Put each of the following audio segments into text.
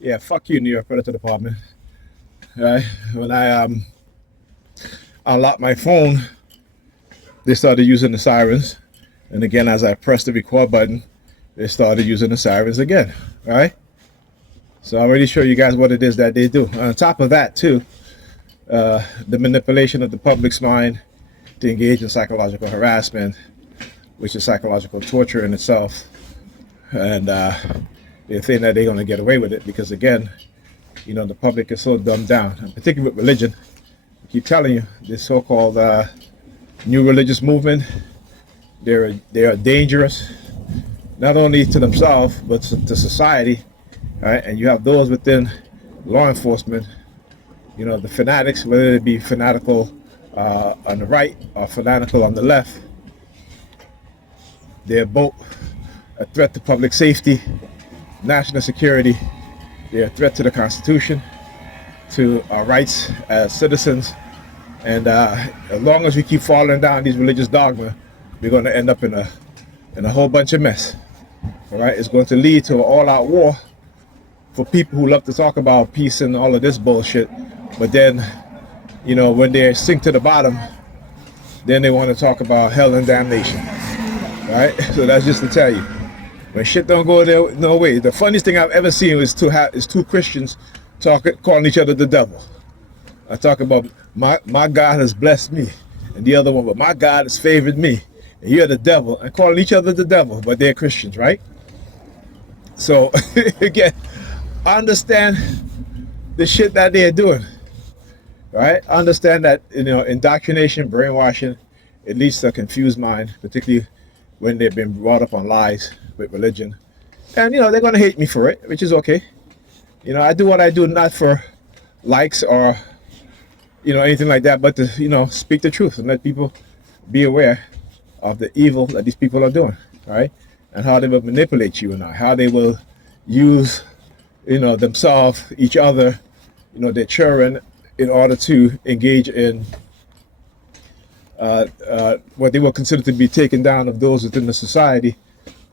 Yeah, fuck you, New York Predator Department. Right? When I unlocked my phone, they started using the sirens. And again, as I pressed the record button, they started using the sirens again. Right? So I already show you guys what it is that they do. On top of that, too, the manipulation of the public's mind to engage in psychological harassment, which is psychological torture in itself. And they think that they're going to get away with it because, again, the public is so dumbed down, and particularly with religion. I keep telling you, this so-called new religious movement, they are dangerous, not only to themselves but to society. Right? And you have those within law enforcement, the fanatics, whether it be fanatical on the right or fanatical on the left. They're both a threat to public safety, national security. They're a threat to the Constitution, to our rights as citizens. And as long as we keep falling down these religious dogma, we're going to end up in a whole bunch of mess. All right, it's going to lead to an all-out war for people who love to talk about peace and all of this bullshit. But then, when they sink to the bottom, then they want to talk about hell and damnation. All right, so that's just to tell you. When shit don't go there, no way. The funniest thing I've ever seen is two Christians calling each other the devil. I talk about my God has blessed me, and the other one, but my God has favored me, and you're the devil, and calling each other the devil, but they're Christians, right? So again, understand the shit that they're doing, right? Understand that indoctrination, brainwashing, it leads to a confused mind, particularly when they've been brought up on lies with religion. And they're gonna hate me for it, which is okay. I do what I do not for likes or anything like that, but to speak the truth and let people be aware of the evil that these people are doing, right? And how they will manipulate you and how they will use themselves, each other, their children, in order to engage in what they will consider to be taken down of those within the society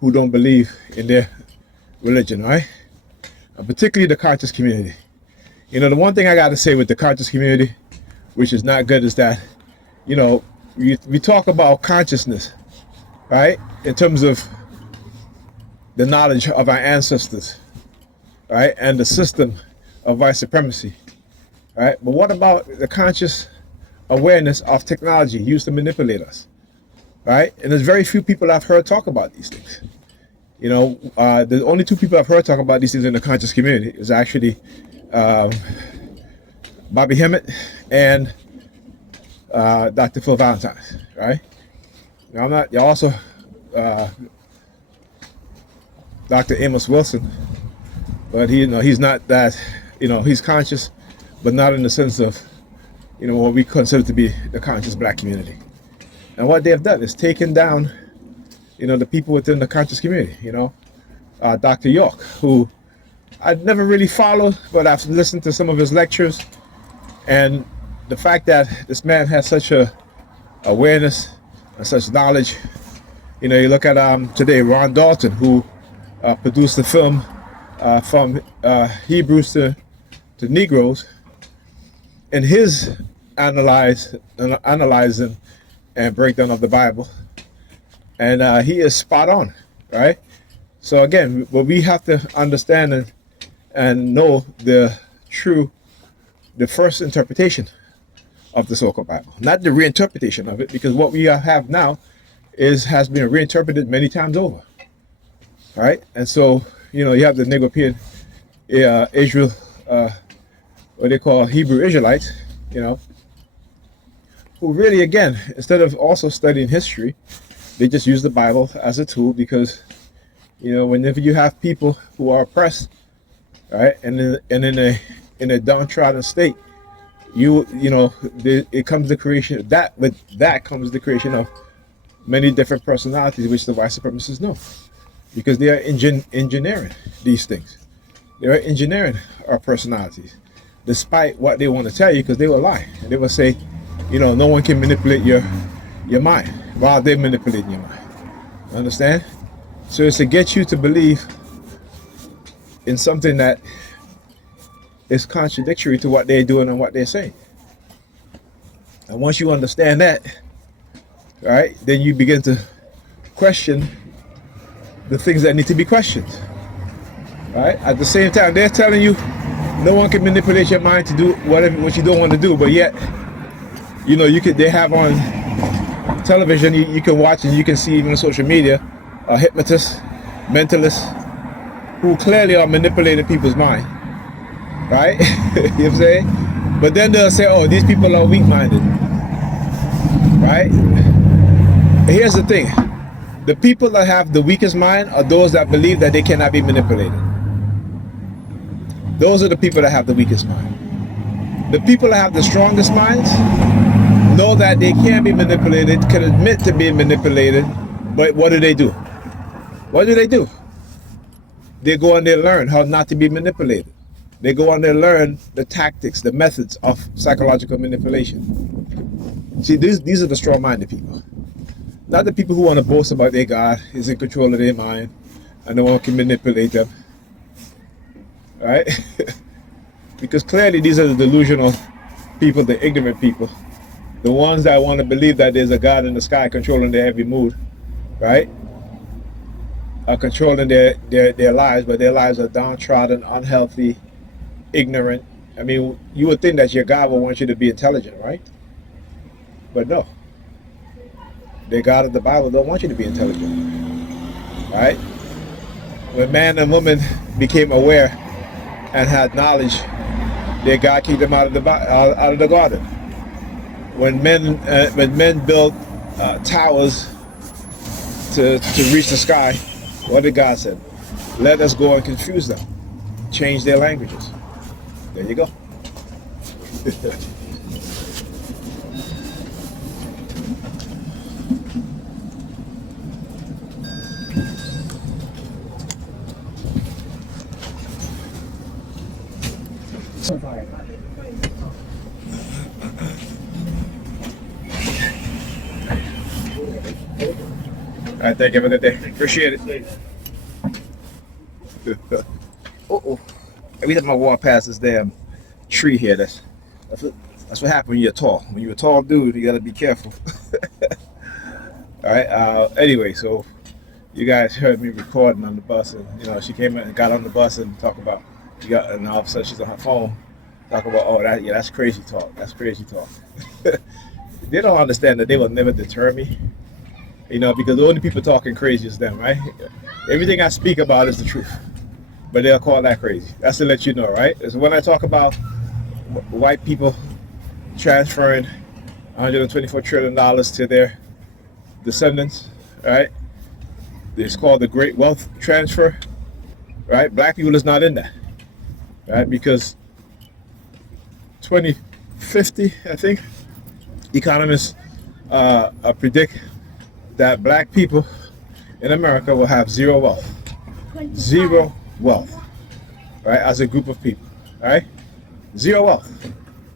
who don't believe in their religion, right? And particularly the conscious community. The one thing I got to say with the conscious community, which is not good, is that, we talk about consciousness, right? In terms of the knowledge of our ancestors, right? And the system of white supremacy, right? But what about the conscious awareness of technology used to manipulate us, right? And there's very few people I've heard talk about these things. The only two people I've heard talk about these things in the conscious community is actually Bobby Hemmett and Dr. Phil Valentine, right? Now, I'm not. You're also Dr. Amos Wilson, but he's not that. He's conscious, but not in the sense of what we consider to be the conscious black community. And what they have done is taken down the people within the conscious community. Dr. York, who I've never really followed, but I've listened to some of his lectures, and the fact that this man has such a awareness and such knowledge. You look at today Ron Dalton, who produced the film from Hebrews to Negroes, and his analyzing and breakdown of the Bible, and he is spot on, right? So again, what we have to understand and know the first interpretation of the so-called Bible, not the reinterpretation of it, because what we have now has been reinterpreted many times over, right? And so you have the Negropean Israel, what they call Hebrew Israelites, who really, again, instead of also studying history, they just use the Bible as a tool because, whenever you have people who are oppressed, right, and in a downtrodden state, it comes the creation that comes the creation of many different personalities, which the white supremacists know, because they are engineering these things. They are engineering our personalities, despite what they want to tell you, because they will lie and they will say, no one can manipulate your mind while they're manipulating your mind. Understand? So it's to get you to believe in something that is contradictory to what they're doing and what they're saying. And once you understand that, right, then you begin to question the things that need to be questioned. Right? At the same time, they're telling you no one can manipulate your mind to do whatever what you don't want to do, but yet, you know, they have on television, you can watch and you can see even on social media, hypnotists, mentalists, who clearly are manipulating people's mind, right? You know what I'm saying? But then they'll say, oh, these people are weak-minded, right? Here's the thing. The people that have the weakest mind are those that believe that they cannot be manipulated. Those are the people that have the weakest mind. The people that have the strongest minds know that they can be manipulated, can admit to being manipulated, but what do? What do? They go and they learn how not to be manipulated. They go and they learn the tactics, the methods of psychological manipulation. See, these are the strong-minded people. Not the people who want to boast about their God is in control of their mind and no one can manipulate them. Right? Because clearly these are the delusional people, the ignorant people. The ones that want to believe that there's a God in the sky controlling their every mood. Right? Are controlling their lives, but their lives are downtrodden, unhealthy, ignorant. I mean, you would think that your God would want you to be intelligent, right? But no. The God of the Bible don't want you to be intelligent. Right? When man and woman became aware and had knowledge, their God kicked them out of the garden. When men built towers to reach the sky, what did God say? Let us go and confuse them, change their languages. There you go. All right, thank you. Have a good day. Appreciate it. Uh-oh. Every time I walk past this damn tree here, that's what happens when you're tall. When you're a tall dude, you gotta be careful. All right. Anyway, so you guys heard me recording on the bus, and you know she came in and got on the bus and talked about and all of a sudden she's on her phone, talk about that's crazy talk. That's crazy talk. They don't understand that they will never deter me. You know, because the only people talking crazy is them, right? Everything I speak about is the truth, but they'll call that crazy. That's to let you know, right? So when I talk about white people transferring $124 trillion to their descendants, right? It's called the Great Wealth Transfer, right? Black people is not in that, right? Because 2050, I think, economists predict that black people in America will have zero wealth. Zero wealth, right? As a group of people, right? Zero wealth.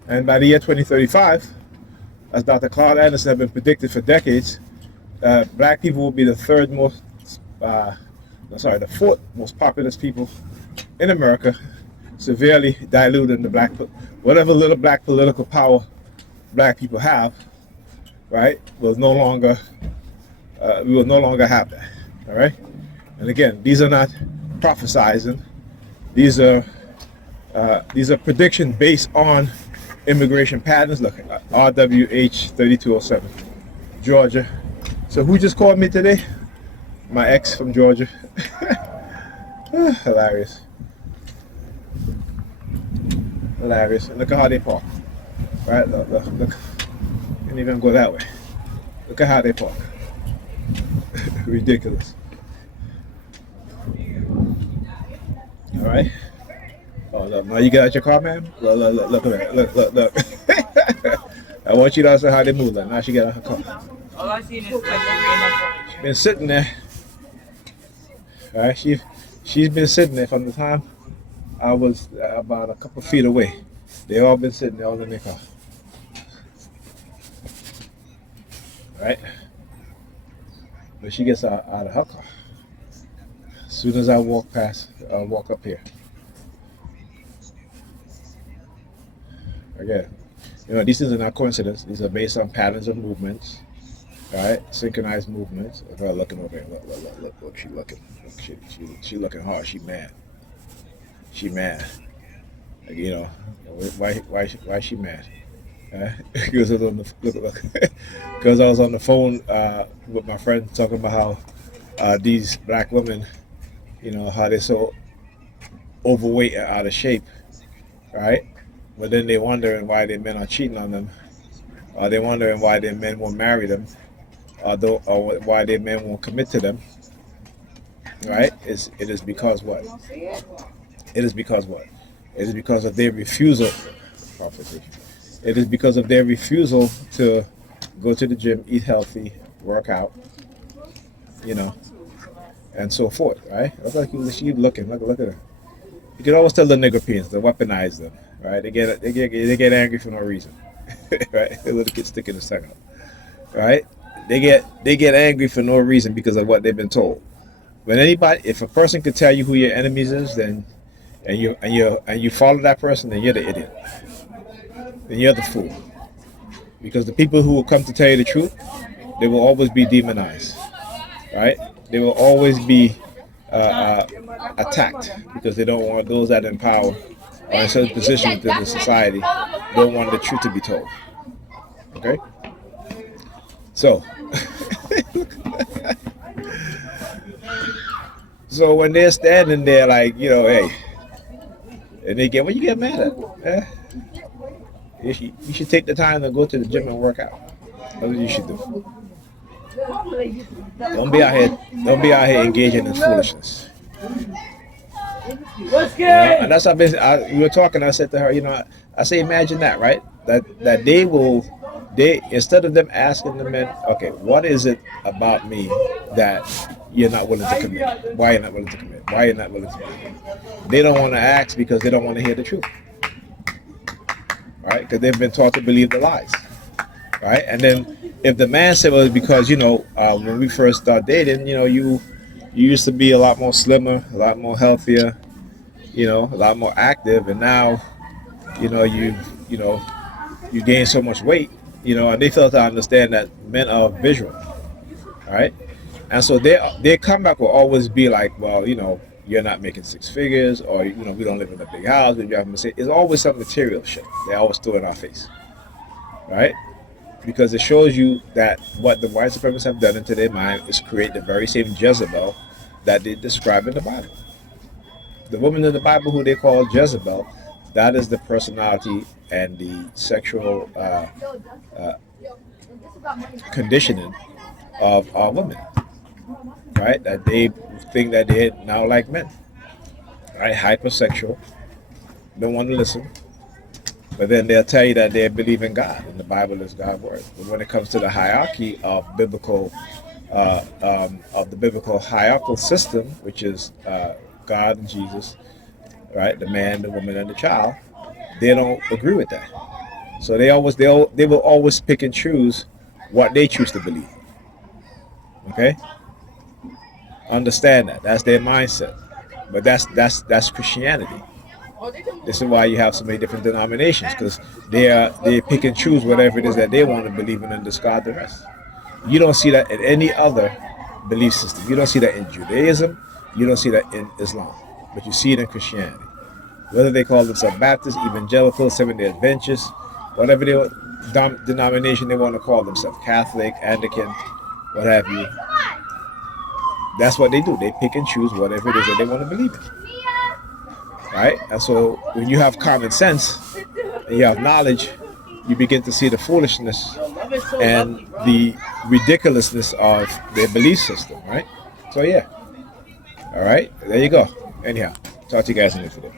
And by the year 2035, as Dr. Claude Anderson has been predicted for decades, black people will be the fourth most populous people in America, severely diluting the whatever little black political power black people have, right? We will no longer have that. All right. And again, these are not prophesizing. These are predictions based on immigration patterns. Look, RWH 3207, Georgia. So who just called me today? My ex from Georgia. Hilarious. Hilarious. Look at how they park. Right? Look. Can't even go that way. Look at how they park. Ridiculous. All right. Oh, look, now you got out your car, man? Look at that. Look. I want you to understand how they move. Like, now she got out her car. All I seen is she's been sitting there. All right, she's been sitting there from the time I was about a couple feet away. They all been sitting there all in their car. All right. But she gets out of her car. As soon as I walk up here. Again, these things are not coincidence. These are based on patterns of movements, right? Synchronized movements. Look her looking over here. Look. She looking. Look, she looking hard. She mad. She mad. Like, why is she mad? Because I was on the look. Because I was on the phone with my friend talking about how these black women, how they're so overweight and out of shape, right? But then they're wondering why their men are cheating on them, or they're wondering why their men won't marry them, or why their men won't commit to them, right? It is because what? It is because what? It is because of their refusal. It is because of their refusal to go to the gym, eat healthy, work out, and so forth, right? Look like she looking. Look at her. You can always tell the nigger they weaponize them, right? They get angry for no reason, right? The little kid sticking his tongue out, right? They get angry for no reason because of what they've been told. If a person could tell you who your enemies is, then and you follow that person, then you're the idiot. Then you're the fool. Because the people who will come to tell you the truth, they will always be demonized, right? They will always be attacked because they don't want those that in power or in certain positions within the society don't want the truth to be told. Okay? So, so when they're standing there like, hey, and they get, what you get mad at? You should take the time to go to the gym and work out. That's what you should do. Don't be out here engaging in foolishness. And that's how we were talking. I said to her, I say, imagine that, right? That they instead of them asking the men, okay, what is it about me that you're not willing to commit? Why you're not willing to commit? Why you're not willing to commit? They don't want to ask because they don't want to hear the truth, right? Because they've been taught to believe the lies, right? And then if the man said, well, it's because when we first started dating, you used to be a lot more slimmer, a lot more healthier, a lot more active, and now you gain so much weight, and they fail to understand that men are visual, right? And so their comeback will always be like, well, you're not making six figures, or we don't live in a big house, we drive a Mercedes. It's always some material shit they always throw in our face, right? Because it shows you that what the white supremacists have done into their mind is create the very same Jezebel that they describe in the Bible. The woman in the Bible who they call Jezebel, that is the personality and the sexual conditioning of our women, right? That they think that they're now like men, right? Hypersexual, don't want to listen, but then they'll tell you that they believe in God, and the Bible is God's word. But when it comes to the hierarchy of biblical, of the biblical hierarchical system, which is God and Jesus, right? The man, the woman, and the child, they don't agree with that. So they will always pick and choose what they choose to believe. Okay, understand that. That's their mindset. But that's Christianity. This is why you have so many different denominations, because they pick and choose whatever it is that they want to believe in and discard the rest. You don't see that in any other belief system. You don't see that in Judaism. You don't see that in Islam. But you see it in Christianity. Whether they call themselves Baptist, Evangelical, Seventh-day Adventist, whatever denomination they want to call themselves, Catholic, Anglican, what have you. That's what they do. They pick and choose whatever it is that they want to believe in. Right? And so when you have common sense and you have knowledge, you begin to see the foolishness and the ridiculousness of their belief system, right? So yeah. All right, there you go. Anyhow, talk to you guys in a minute.